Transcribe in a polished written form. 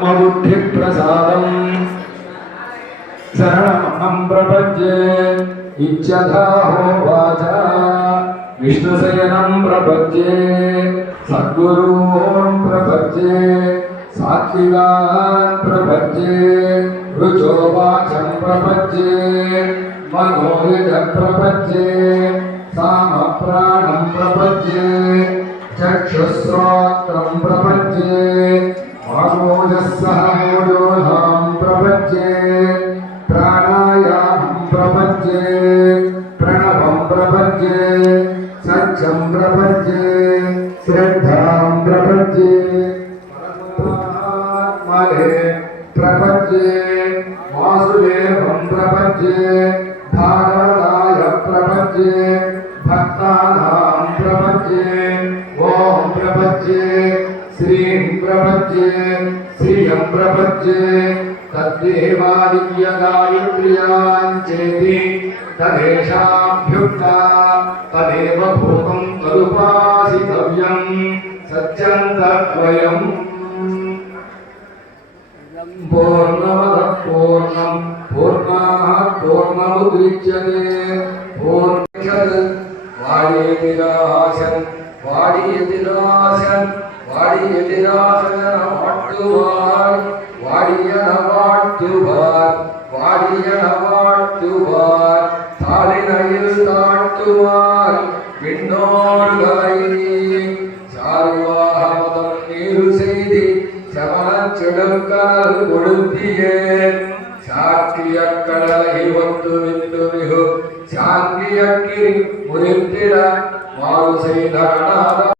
आत्मबुद्धिप्रसादं शरणमहं प्रपद्ये इच्छधाहोवाच विष्णुशयनं प्रपद्ये सद्गुरून् प्रपद्ये सात्विकान् प्रपद्ये रुचोवाचं प्रपद्ये मनोयजं प्रपद्ये सामप्राणं प्रपद्ये चक्षुश्रोत्रं प्रपद्ये वागोजस्सहमूढोऽहं प्रपद्ये प्राणायामं प्रपद्ये प्रणवं प्रपद्ये सत्यं प्रपद्ये श्रद्धां प्रपद्ये परमात्मने प्रपद्ये वासुदेवं प्रपद्ये भागवताय प्रपद्ये भक्तानां प्रपद्ये ओम प्रपद्ये श्रीं प्रपद्ये श्रियं प्रपद्ये तद्देवादिव्यगायत्र्यां चेति तदेशाभ्युक्ता तदेव भूतं तदुपासितव्यं सत्यं तद्वयम् पूर्णमदः पूर्णं पूर्णात् पूर्णमुदच्यते पूर्णमदः वाडीयतिरासन् வாடியதிராசன் வாட்டுவார் வாடியன தாளினையில் தாட்டுவார் விண்ணோர்களை சார்வாகமதம் நீரு செய்தி சமணச் செடுக்கல் கொடுத்தியே சாக்கிய கடலை ஒத்து விந்து மிகு சாங்கியக்கிரி முறித்திட மாறு செய்த